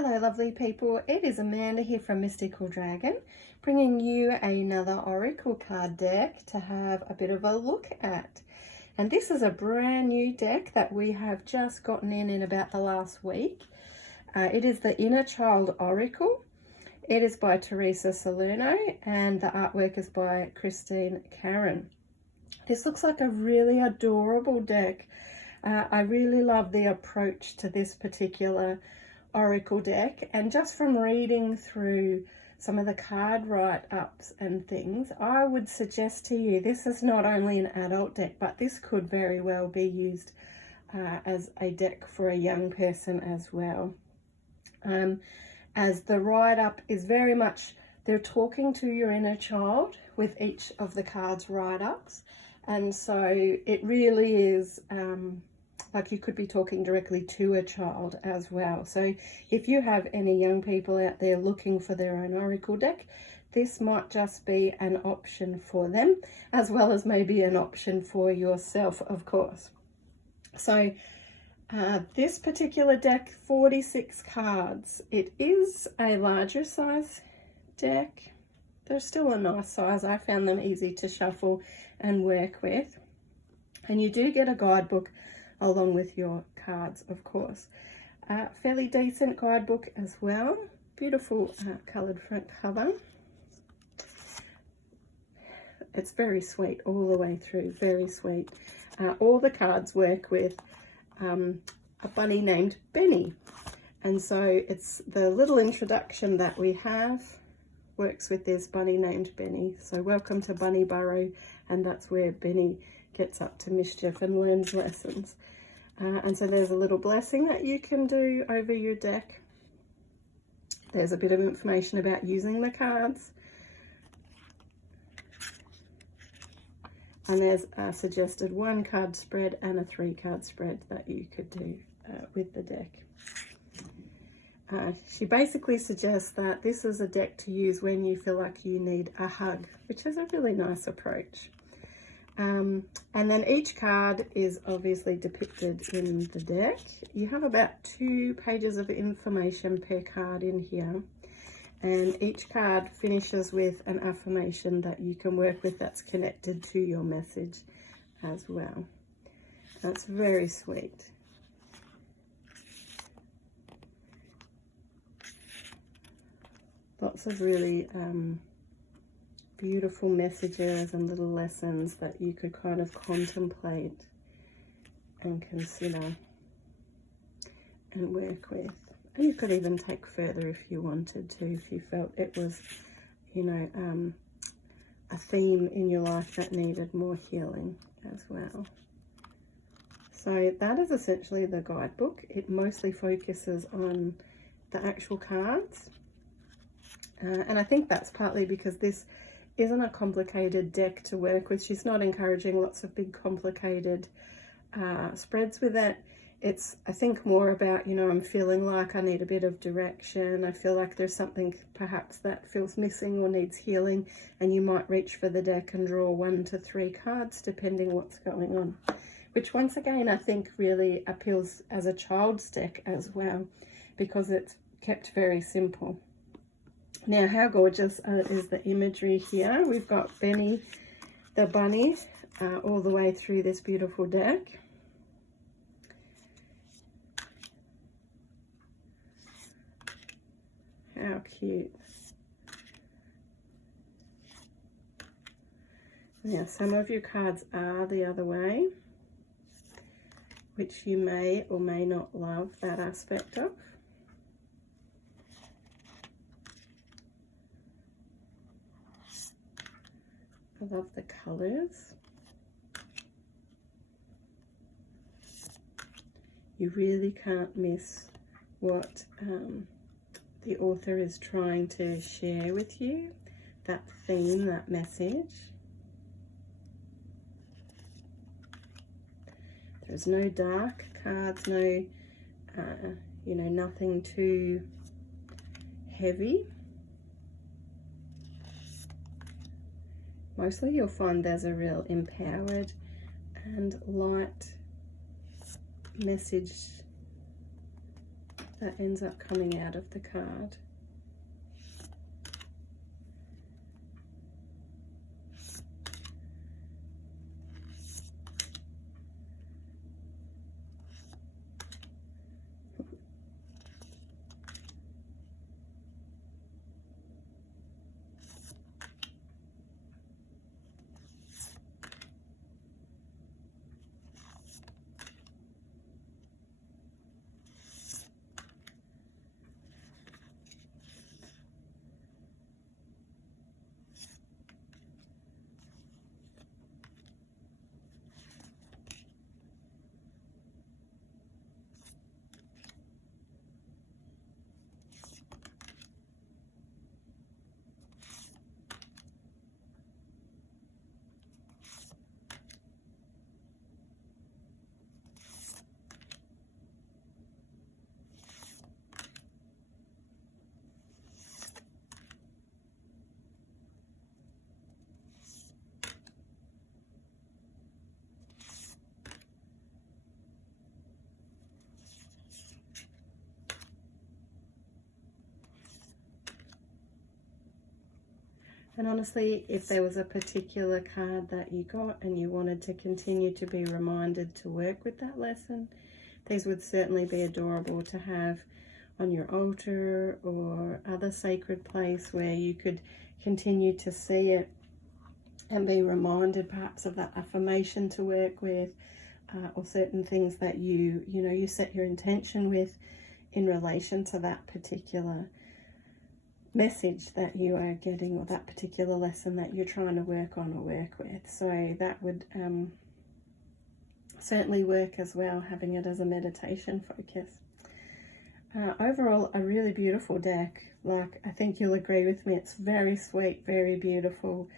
Hello lovely people, it is Amanda here from Mystical Dragon, bringing you another Oracle card deck to have a bit of a look at. And this is a brand new deck that we have just gotten in about the last week. It is the Inner Child Oracle. It is by Teresa Salerno and the artwork is by Christine Karron. This looks like a really adorable deck. I really love the approach to this particular Oracle deck, and just from reading through some of the card write-ups and things, I would suggest to you this is not only an adult deck, but this could very well be used as a deck for a young person as well. As the write-up is very much, they're talking to your inner child with each of the cards write-ups, and so it really is like you could be talking directly to a child as well. So if you have any young people out there looking for their own Oracle deck, this might just be an option for them, as well as maybe an option for yourself, of course. So this particular deck, 46 cards. It is a larger size deck. They're still a nice size. I found them easy to shuffle and work with. And you do get a guidebook along with your cards, of course. Fairly decent guidebook as well. Beautiful coloured front cover. It's very sweet all the way through, very sweet. All the cards work with a bunny named Benny. And so it's the little introduction that we have works with this bunny named Benny. So welcome to Bunny Burrow, and that's where Benny gets up to mischief and learns lessons. And so there's a little blessing that you can do over your deck. There's a bit of information about using the cards. And there's a suggested 1 card spread and a 3 card spread that you could do with the deck. She basically suggests that this is a deck to use when you feel like you need a hug, which is a really nice approach. And then each card is obviously depicted in the deck. You have about 2 pages of information per card in here. And each card finishes with an affirmation that you can work with that's connected to your message as well. That's very sweet. Lots of really beautiful messages and little lessons that you could kind of contemplate and consider and work with. And you could even take further if you wanted to, if you felt it was, you know, a theme in your life that needed more healing as well. So that is essentially the guidebook. It mostly focuses on the actual cards. And I think that's partly because this isn't a complicated deck to work with. She's not encouraging lots of big complicated spreads with it. It's, I think, more about, you know, I'm feeling like I need a bit of direction. I feel like there's something perhaps that feels missing or needs healing, and you might reach for the deck and draw 1 to 3 cards depending what's going on. Which once again, I think really appeals as a child's deck as well, because it's kept very simple. Now, how gorgeous is the imagery here. We've got Benny the bunny all the way through this beautiful deck. How cute. Now, some of your cards are the other way, which you may or may not love that aspect of. I love the colours. You really can't miss what the author is trying to share with you, that theme, that message. There's no dark cards, no, you know, nothing too heavy. Mostly you'll find there's a real empowered and light message that ends up coming out of the card. And honestly, if there was a particular card that you got and you wanted to continue to be reminded to work with that lesson, these would certainly be adorable to have on your altar or other sacred place where you could continue to see it and be reminded perhaps of that affirmation to work with, or certain things that you set your intention with in relation to that particular message that you are getting, or that particular lesson that you're trying to work on or work with. So that would certainly work as well, having it as a meditation focus. Overall, a really beautiful deck. Like, I think you'll agree with me, it's very sweet, very beautiful.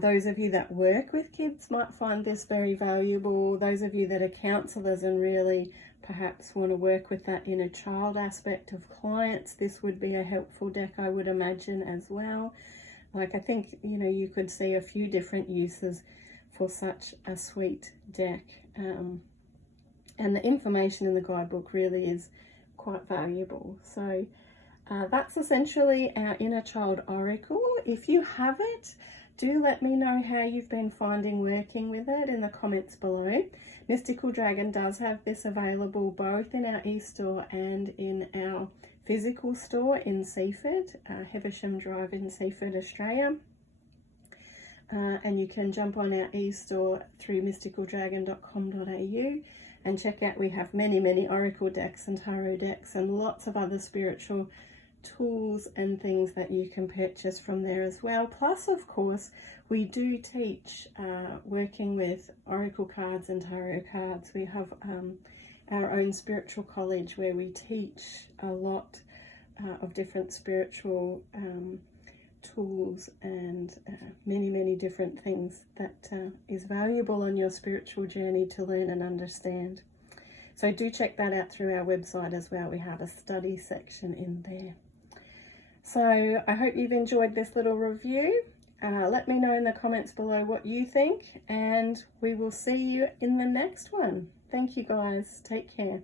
Those of you that work with kids might find this very valuable. Those of you that are counselors and really perhaps want to work with that inner child aspect of clients, this would be a helpful deck, I would imagine, as well. Like, I think, you could see a few different uses for such a sweet deck. And the information in the guidebook really is quite valuable. So that's essentially our inner child oracle. If you have it, do let me know how you've been finding working with it in the comments below. Mystical Dragon does have this available both in our e-store and in our physical store in Seaford, Heversham Drive in Seaford, Australia. And you can jump on our e-store through mysticaldragon.com.au and check out, we have many oracle decks and tarot decks and lots of other spiritual tools and things that you can purchase from there as well. Plus, of course, we do teach working with oracle cards and tarot cards. We have our own spiritual college where we teach a lot of different spiritual tools and many different things that is valuable on your spiritual journey to learn and understand. So do check that out through our website as well. We have a study section in there. So I hope you've enjoyed this little review. Let me know in the comments below what you think, and we will see you in the next one. Thank you guys. Take care.